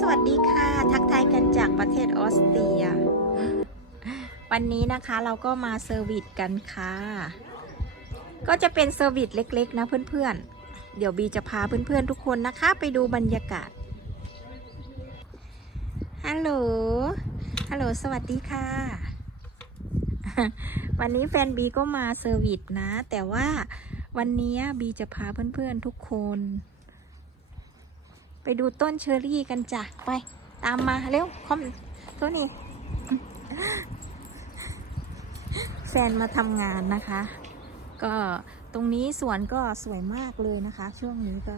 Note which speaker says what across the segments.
Speaker 1: สวัสดีค่ะ ทักทายกันจากประเทศออสเตรีย วันนี้นะคะเราก็มาเซอร์วิสกันค่ะ ก็จะเป็นเซอร์วิสเล็กๆ นะเพื่อนๆ เดี๋ยวบีจะพาเพื่อนๆทุกคนนะคะ ไปดูบรรยากาศ ฮัลโหล ฮัลโหล สวัสดีค่ะ วันนี้แฟนบีก็มาเซอร์วิสนะ แต่ว่าวันนี้บีจะพาเพื่อนๆทุกคน ไปดูต้นเชอรี่กันจ้ะ ไป ตามมาเร็วคอมตัวนี้แฟนมาทำงานนะคะ ก็ตรงนี้สวนก็สวยมากเลยนะคะ ช่วงนี้ก็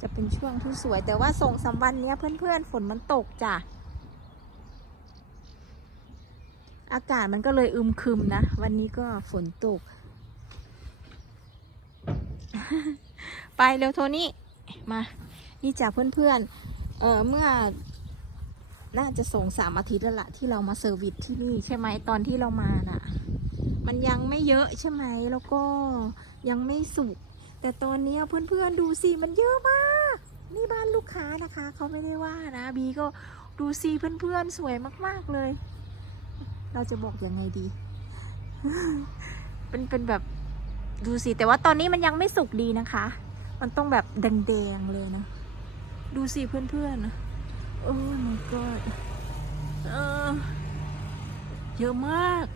Speaker 1: จะเป็นช่วงที่สวย แต่ว่าส่งสามวันเนี้ยเพื่อนๆ ฝนมันตกจ้ะ อากาศมันก็เลยอึมครึมนะ วันนี้ก็ฝนตก ไปเร็วโทนี่มา นี่จากเพื่อนๆเออเมื่อน่าจะส่งสามอาทิตย์แล้วละที่เรามาเซอร์วิสที่นี่ใช่ไหมตอนที่เรามาน่ะ มันยังไม่เยอะใช่ไหมแล้วก็ยังไม่สุก แต่ตอนนี้เพื่อนๆดูสิมันเยอะมากนี่บ้านลูกค้านะคะเขาไม่ได้ว่านะบีก็ดูสิเพื่อนๆสวยมาก ๆเลย เราจะบอกยังไงดี เป็นเป็นแบบดูสิแต่ว่าตอนนี้มันยังไม่สุกดีนะคะ มันต้องแบบแดงๆเลยนะ ดูสิเพื่อนๆนะโอ้ my god เออเยอะมาก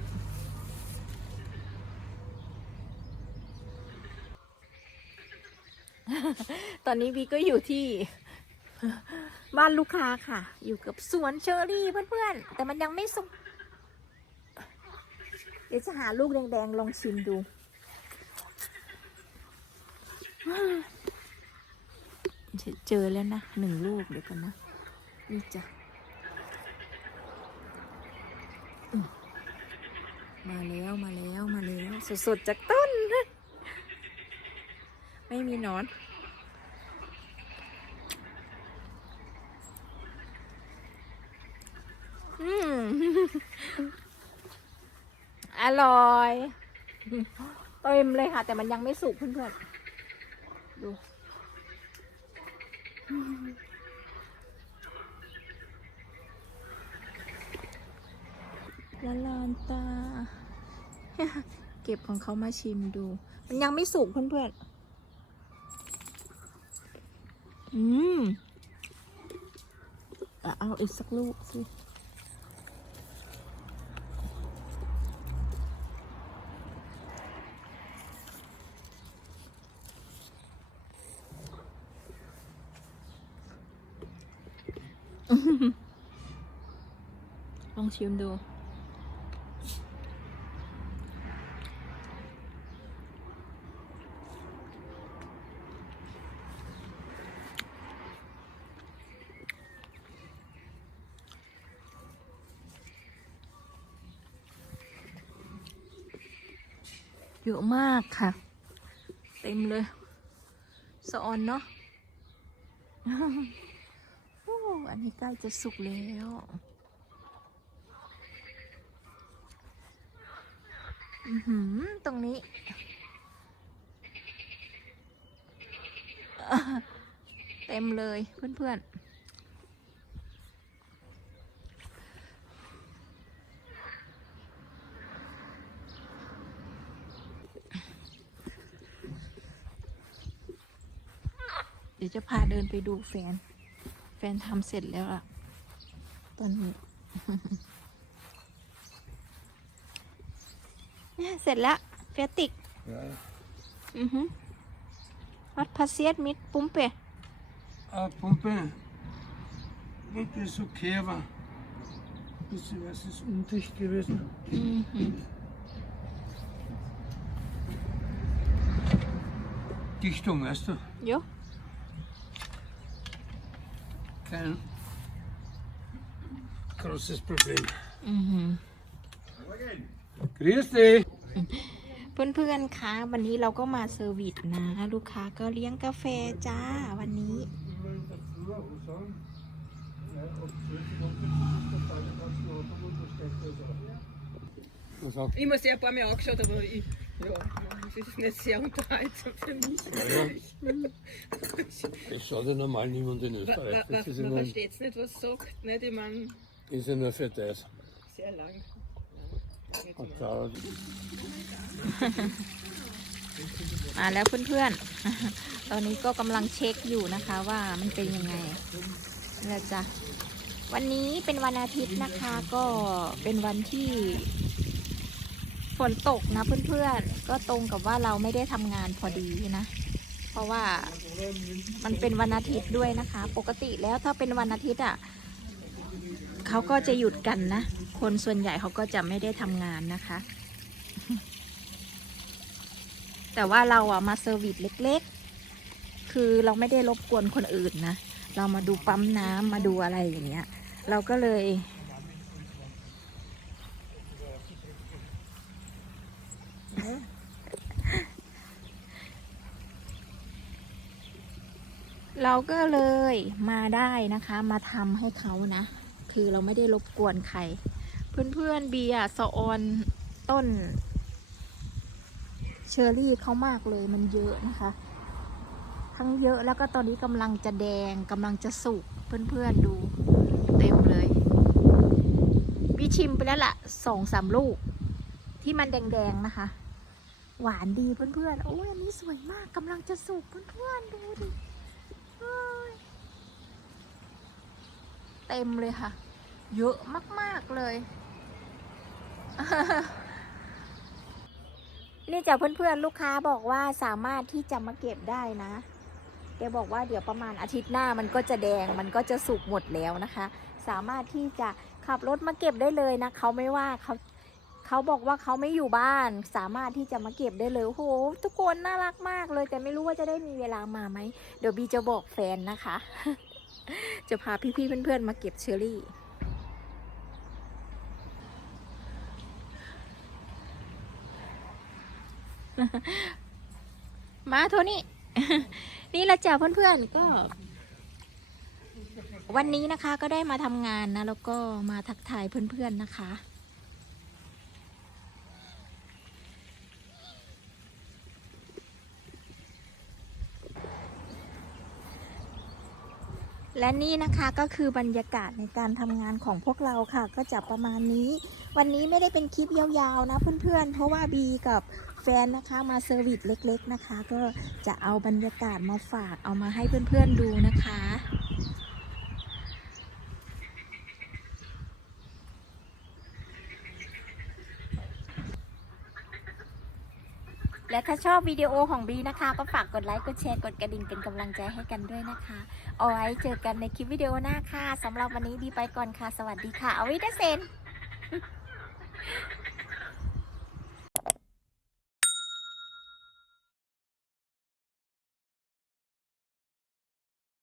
Speaker 1: ตอนนี้วีก็อยู่ที่บ้านลูกค้าค่ะ อยู่กับสวนเชอรี่เพื่อนๆ แต่มันยังไม่สุก เดี๋ยวจะหาลูกแดงๆ ลองชิมดู เจอแล้วนะหนึ่งลูกเดี๋ยวกันนะ นี่จ้ะมาแล้วมาแล้วมาแล้วสดๆจากต้น ไม่มีนอน อืม อร่อย เต็มเลยค่ะ แต่มันยังไม่สุกเพื่อนๆ ดู ละลานตา เก็บของเขามาชิมดู มันยังไม่สุกเพื่อนๆ อืมอะเอาอีกสักลูกสิลองชิมดู เยอะมากค่ะ เต็มเลยสะออนเนาะโอ้อันนี้ใกล้จะสุกแล้วอือหือตรงนี้ เต็มเลยเพื่อนๆ เดี๋ยวจะพาเดินไปดูแฟน แฟนทำเสร็จแล้วล่ะ ตอนนี้เนี่ยเสร็จแล้วเฟียติก
Speaker 2: Ja.
Speaker 1: อือฮึวัดพาเซียดมิดปุ้มเปะ
Speaker 2: Ah, Pumpe. Gut, ist okay, aber ein bisschen was ist undicht gewesen.
Speaker 1: อือฮึ
Speaker 2: Dichtung, weißt du?
Speaker 1: เยอะ
Speaker 2: Kein großes Problem.
Speaker 1: อือฮึ
Speaker 2: Grüß dich!
Speaker 1: เพื่อนๆ คะวันนี้เราก็มาเซอร์วิสนะ ลูกค้าก็เลี้ยงกาแฟจ้าวันนี้
Speaker 2: Was auch.
Speaker 3: Ich muss sie ein paar Mal angeschaut, aber ich Ja, das ist nicht sehr unterhaltsam für mich.
Speaker 2: Ja, Das schaut ja normal niemand in
Speaker 3: Man,
Speaker 2: Österreich.
Speaker 3: man,
Speaker 2: Das ist,
Speaker 3: man
Speaker 2: immer,
Speaker 3: versteht nicht, was sagt. Nicht? Ich meine,
Speaker 2: ist ja nur für das.
Speaker 3: sehr lang. Nicht
Speaker 2: Und
Speaker 3: mal.
Speaker 2: da
Speaker 1: มาแล้วเพื่อนๆ ตอนนี้ก็กำลังเช็คอยู่นะคะว่ามันเป็นยังไงแล้วจ้ะวันนี้เป็นวันอาทิตย์นะคะก็เป็นวันที่ ฝนตกนะเพื่อนๆ ก็ตรงกับว่าเราไม่ได้ทำงานพอดีนะ เพราะว่ามันเป็นวันอาทิตย์ด้วยนะคะ ปกติแล้วถ้าเป็นวันอาทิตย์อะเขาก็จะหยุดกันนะ คนส่วนใหญ่เขาก็จะไม่ได้ทำงานนะคะ แต่ว่าเราอะมาเซอร์วิสเล็กๆ คือเราไม่ได้รบกวนคนอื่นนะ เรามาดูปั๊มน้ำมาดูอะไรอย่างเงี้ย เราก็เลย เราก็เลยมาได้นะคะ มาทำให้เขานะ คือเราไม่ได้รบกวนใคร เพื่อนๆเบียร์สะออนต้น เชอรี่เขามากเลยมันเยอะนะคะ ทั้งเยอะแล้วก็ตอนนี้กำลังจะแดงกำลังจะสุกเพื่อนๆดูเต็มเลยบีชิมไปแล้วล่ะสองสามลูก ที่มันแดงๆนะคะ หวานดีเพื่อนๆโอ้ยอันนี้สวยมากกำลังจะสุกเพื่อนๆดูดิ เต็มเลยค่ะ เยอะมาก ๆ เลย นี่จากเพื่อน ๆ ลูกค้าบอกว่าสามารถที่จะมาเก็บได้นะแกบอกว่าเดี๋ยวประมาณอาทิตย์หน้ามันก็จะแดงมันก็จะสุกหมดแล้วนะคะ สามารถที่จะขับรถมาเก็บได้เลยนะเขาไม่ว่าเขา เขาบอกว่าเขาไม่อยู่บ้าน สามารถที่จะมาเก็บได้เลยโอ้โหทุกคนน่ารักมากเลย แต่ไม่รู้ว่าจะได้มีเวลามาไหมเดี๋ยวบีจะบอกแฟนนะคะ จะพาพี่ๆเพื่อนๆมาเก็บเชอรี่มาโทนี่ นี่ละจ้ะเพื่อนๆก็ วันนี้นะคะก็ได้มาทำงานนะ แล้วก็มาทักทายเพื่อนๆนะคะ และนี่นะคะก็คือบรรยากาศในการทำงานของพวกเราค่ะ ก็จะประมาณนี้ วันนี้ไม่ได้เป็นคลิปยาวๆนะเพื่อนๆ เพราะว่าบีกับแฟนนะคะมาเซอร์วิสเล็กๆนะคะ ก็จะเอาบรรยากาศมาฝากเอามาให้เพื่อนๆดูนะคะ และถ้าชอบวิดีโอของบีนะคะ ก็ฝากกดไลค์ กดแชร์ กดกระดิ่งเป็นกำลังใจให้กันด้วยนะคะ เอาไว้เจอกันในคลิปวิดีโอหน้าค่ะสำหรับวันนี้บีไปก่อนค่ะ สวัสดีค่ะ เอาไว้เด้เซน